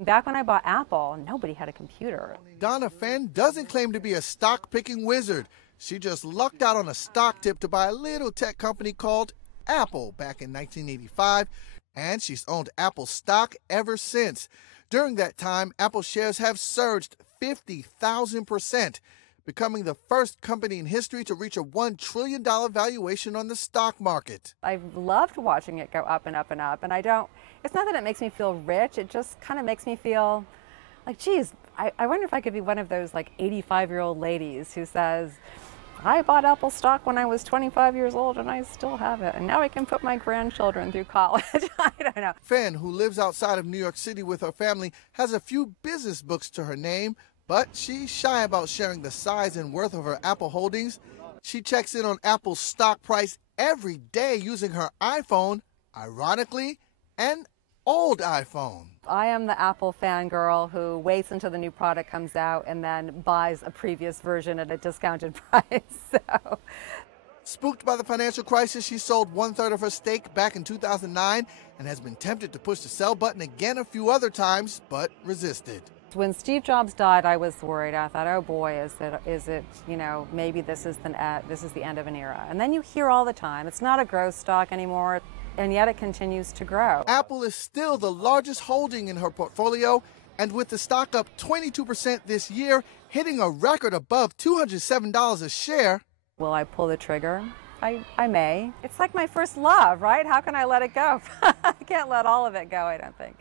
Back when I bought Apple, nobody had a computer. Donna Fenn doesn't claim to be a stock-picking wizard. She just lucked out on a stock tip to buy a little tech company called Apple back in 1985, and she's owned Apple stock ever since. During that time, Apple shares have surged 50,000%, becoming the first company in history to reach a $1 trillion valuation on the stock market. I've loved watching it go up and up and up, and it's not that it makes me feel rich, it just kind of makes me feel like, geez, I wonder if I could be one of those like 85-year-old ladies who says, I bought Apple stock when I was 25 years old and I still have it, and now I can put my grandchildren through college. I don't know. Fenn, who lives outside of New York City with her family, has a few business books to her name, but she's shy about sharing the size and worth of her Apple holdings. She checks in on Apple's stock price every day using her iPhone, ironically, an old iPhone. I am the Apple fangirl who waits until the new product comes out and then buys a previous version at a discounted price. So. Spooked by the financial crisis, she sold 1/3 of her stake back in 2009 and has been tempted to push the sell button again a few other times, but resisted. When Steve Jobs died, I was worried. I thought, oh boy, is it, maybe this is the end of an era. And then you hear all the time, it's not a growth stock anymore, and yet it continues to grow. Apple is still the largest holding in her portfolio, and with the stock up 22% this year, hitting a record above $207 a share. Will I pull the trigger? I may. It's like my first love, right? How can I let it go? I can't let all of it go, I don't think.